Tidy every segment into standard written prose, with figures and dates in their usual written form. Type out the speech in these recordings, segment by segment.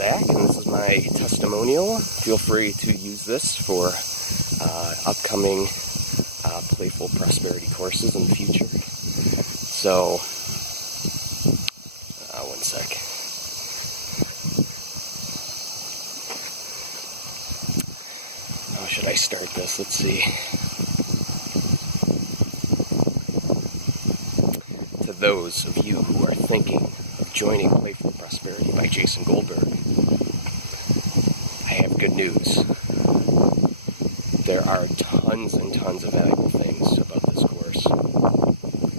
Zach, and this is my testimonial. Feel free to use this for upcoming Playful Prosperity courses in the future. So, one sec. How should I start this? Let's see. To those of you who are thinking of joining Playful Prosperity by Jason Goldberg, I have good news. There are tons and tons of valuable things about this course.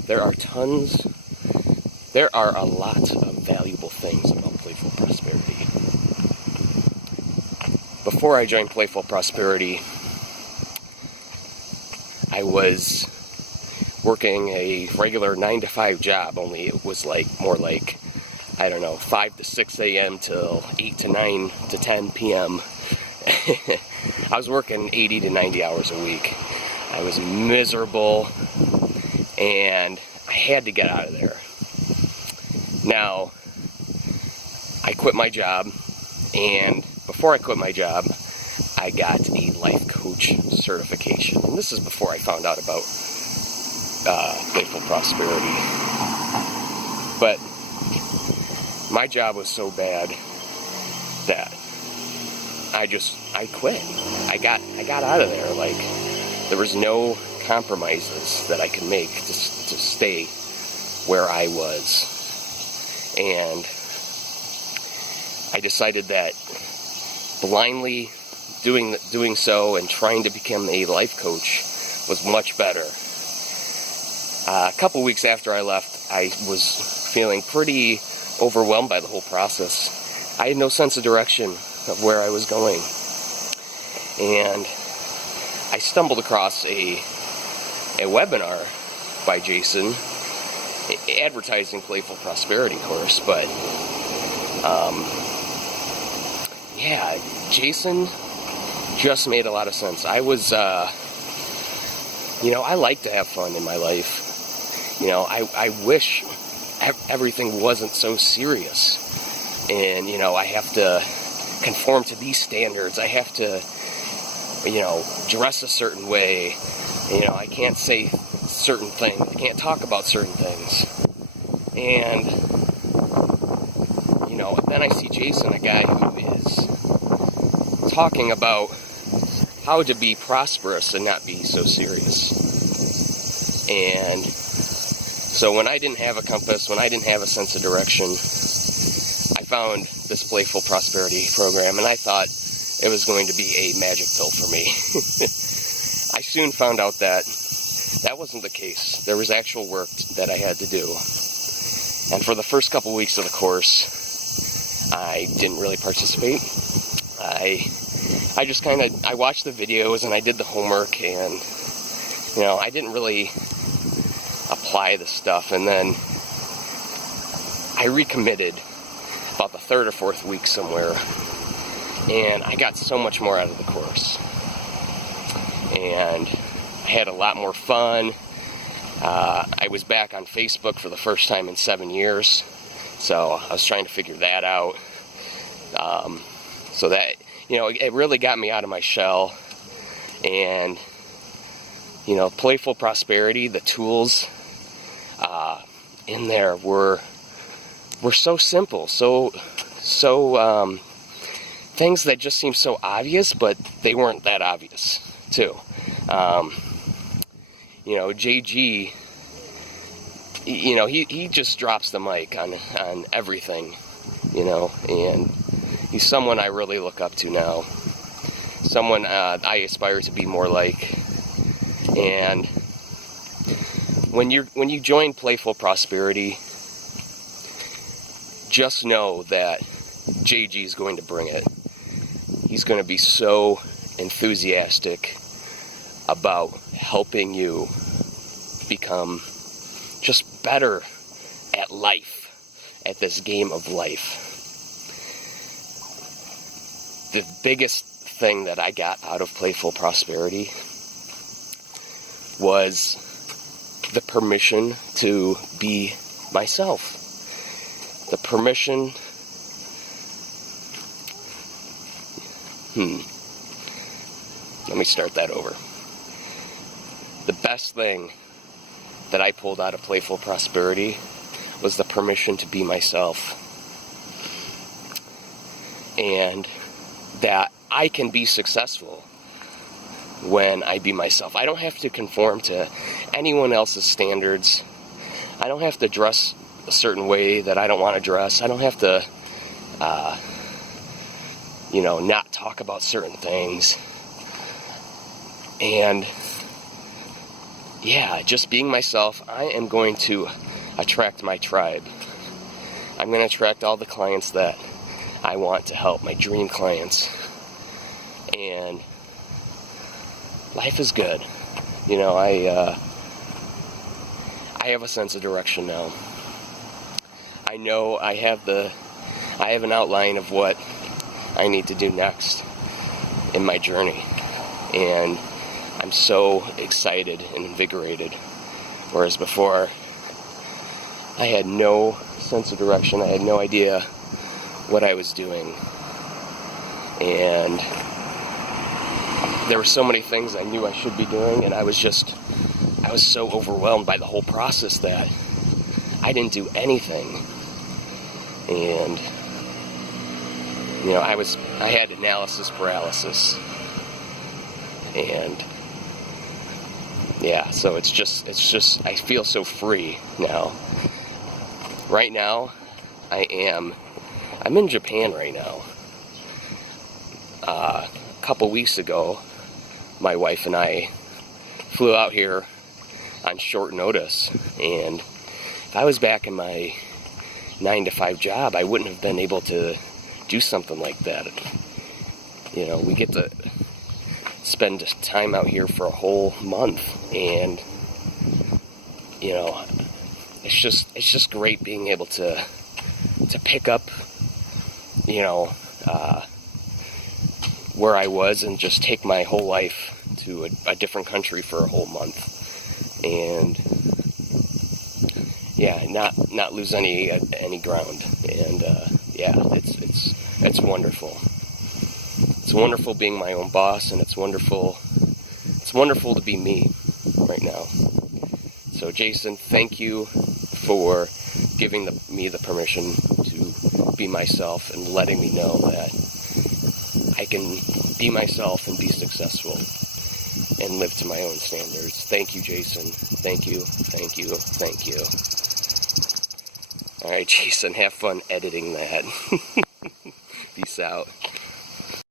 There are a lot of valuable things about Playful Prosperity. Before I joined Playful Prosperity, I was working a regular 9-to-5 job, only it was more like, 5 to 6 a.m. till 8 to 9 to 10 p.m. I was working 80 to 90 hours a week. I was miserable, and I had to get out of there. Now, I quit my job, and before I quit my job, I got a life coach certification. And this is before I found out about Playful Prosperity. But my job was so bad that I quit. I got out of there. There was no compromises that I could make to stay where I was. And I decided that blindly doing so and trying to become a life coach was much better. A couple weeks after I left, I was feeling pretty overwhelmed by the whole process. I had no sense of direction of where I was going. And I stumbled across a webinar by Jason advertising Playful Prosperity course, but Jason just made a lot of sense. I was I like to have fun in my life. I wish everything wasn't so serious. And, I have to conform to these standards. I have to, dress a certain way. I can't say certain things. I can't talk about certain things. And, then I see Jason, a guy who is talking about how to be prosperous and not be so serious. And so when I didn't have a compass, when I didn't have a sense of direction, I found this Playful Prosperity program, and I thought it was going to be a magic pill for me. I soon found out that that wasn't the case. There was actual work that I had to do. And for the first couple weeks of the course, I didn't really participate. I just I watched the videos and I did the homework, and, I didn't really apply the stuff. And then I recommitted about the third or fourth week somewhere, and I got so much more out of the course, and I had a lot more fun. I was back on Facebook for the first time in 7 years, so I was trying to figure that out. So that, it really got me out of my shell. And, Playful Prosperity, the tools in there were so simple, so things that just seemed so obvious, but they weren't that obvious too. JG, he just drops the mic on everything, and he's someone I really look up to now, someone I aspire to be more like. And when you join Playful Prosperity, just know that JG is going to bring it. He's going to be so enthusiastic about helping you become just better at life, at this game of life. The biggest thing that I got out of Playful Prosperity was the permission to be myself. The permission Let me start that over. The best thing that I pulled out of Playful Prosperity was the permission to be myself. And that I can be successful when I be myself. I don't have to conform to anyone else's standards. I don't have to dress a certain way that I don't want to dress. I don't have to, not talk about certain things. And yeah, just being myself, I am going to attract my tribe. I'm going to attract all the clients that I want to help, my dream clients. And life is good. I have a sense of direction now. I know I have an outline of what I need to do next in my journey. And I'm so excited and invigorated. Whereas before, I had no sense of direction. I had no idea what I was doing. And there were so many things I knew I should be doing, and I was so overwhelmed by the whole process that I didn't do anything. And I had analysis paralysis. And yeah, so it's just I feel so free now. Right now, I'm in Japan right now. A couple weeks ago, my wife and I flew out here on short notice, and if I was back in my 9-to-5 job, I wouldn't have been able to do something like that. We get to spend time out here for a whole month, and it's just great being able to pick up where I was and just take my whole life to a different country for a whole month, and not lose any ground. And it's wonderful. It's wonderful being my own boss, and it's wonderful to be me right now. So Jason, thank you for giving me the permission to be myself and letting me know that I can be myself and be successful and live to my own standards. Thank you, Jason. Thank you. All right, Jason, have fun editing that. Peace out.